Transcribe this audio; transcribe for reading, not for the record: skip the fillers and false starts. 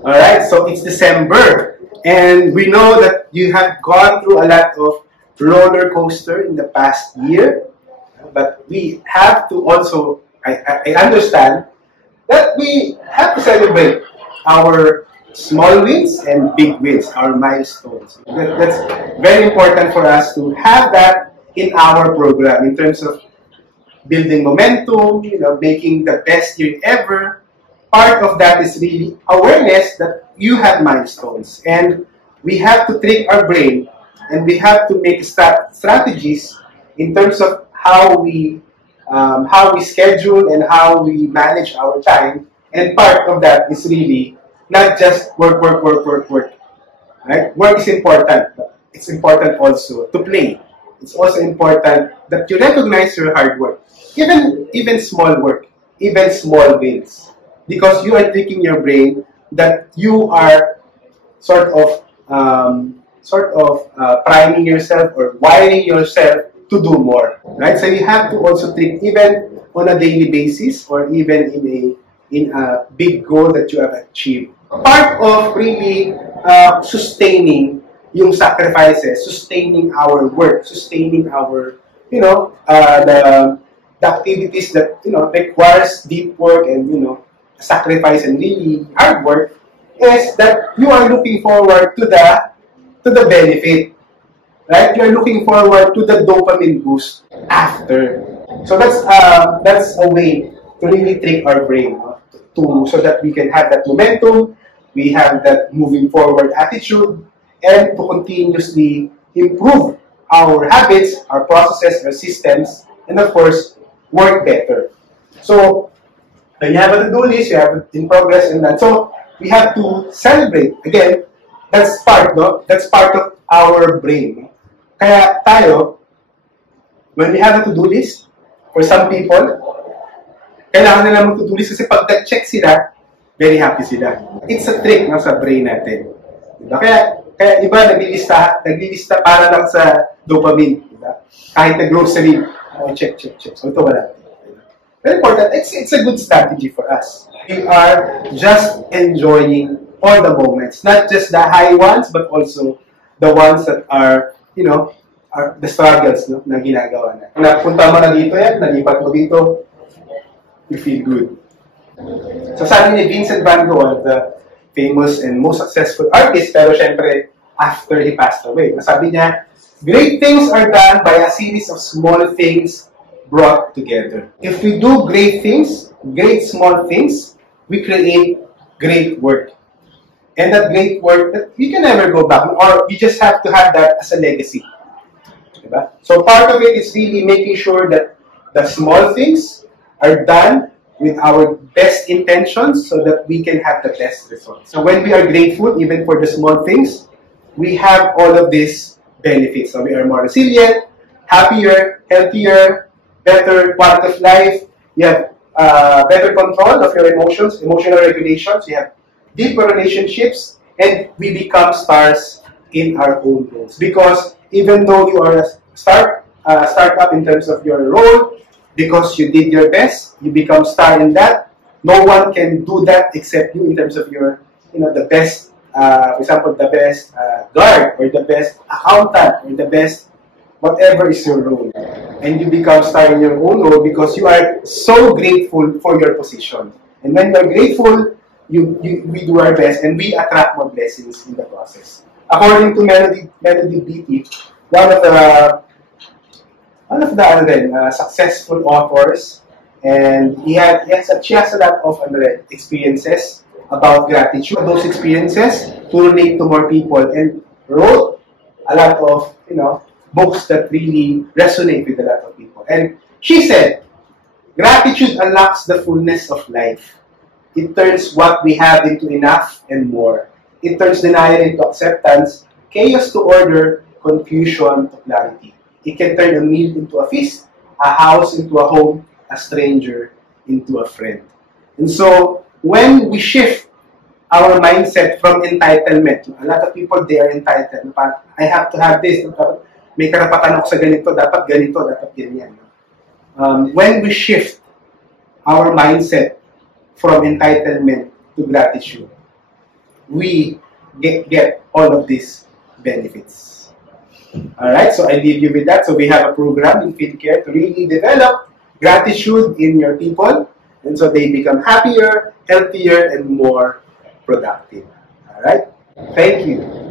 Alright, so it's December, and we know that you have gone through a lot of roller coaster in the past year, but we have to also, I understand that we have to celebrate our small wins and big wins, our milestones. That's very important for us to have that in our program in terms of building momentum, making the best year ever. Part of that is really awareness that you have milestones, and we have to trick our brain, and we have to make strategies in terms of how we schedule and how we manage our time. And part of that is really not just work, work, work, work, work. Right? Work is important, but it's important also to play. It's also important that you recognize your hard work, even small work, even small wins, because you are tricking your brain that you are priming yourself or wiring yourself to do more, right? So you have to also think even on a daily basis or even in a big goal that you have achieved. Part of really sustaining yung sacrifices, sustaining our work, sustaining our, the activities that, requires deep work and, sacrifice and really hard work, is that you are looking forward to the benefit, right? You're looking forward to the dopamine boost after. So that's a way to really trick our brain, so that we can have that momentum, we have that moving forward attitude, and to continuously improve our habits, our processes, our systems, and of course, work better. So when you have a to-do list, you have it in progress, and that. So we have to celebrate. Again, that's part, no? That's part of our brain. Kaya tayo, when we have a to-do list, for some people, kailangan nila mag-to-do list kasi pag check sila, very happy sila. It's a trick, no, sa brain natin. Diba? Kaya iba naglilista para lang sa dopamine. Diba? Kahit na grocery, check. So ito wala. Very important. It's a good strategy for us. We are just enjoying all the moments, not just the high ones, but also the ones that are, are the struggles, no, na ginagawa na. Napunta mo na dito yan, nalipat mo dito, you feel good. So sabi ni Vincent van Gogh, one of the famous and most successful artist, pero syempre, after he passed away, sabi niya, great things are done by a series of small things brought together. If we do great things, great small things, we create great work. And that great work, that you can never go back, or you just have to have that as a legacy. Diba? So part of it is really making sure that the small things are done with our best intentions so that we can have the best results. So when we are grateful, even for the small things, we have all of these benefits. So we are more resilient, happier, healthier, better quality of life. You have better control of your emotions, emotional regulations. You have deeper relationships, and we become stars in our own roles. Because even though you are a startup in terms of your role, because you did your best, you become star in that. No one can do that except you in terms of your, the best, for example, the best guard or the best accountant or the best whatever is your role. And you become star in your own role because you are so grateful for your position. And when you are grateful, we do our best and we attract more blessings in the process. According to Melody Beatty, one of the successful authors, and she has a lot of experiences about gratitude. Those experiences to relate to more people, and wrote a lot of books that really resonate with a lot of people. And she said, gratitude unlocks the fullness of life. It turns what we have into enough and more. It turns denial into acceptance, chaos to order, confusion to clarity. It can turn a meal into a feast, a house into a home, a stranger into a friend. And so, when we shift our mindset from entitlement, a lot of people, they are entitled. I have to have this. May karapatan ako sa ganito, dapat ganyan. When we shift our mindset from entitlement to gratitude, we get all of these benefits. Alright, so I leave you with that. So we have a program in FinCare to really develop gratitude in your people, and so they become happier, healthier, and more productive. Alright, thank you.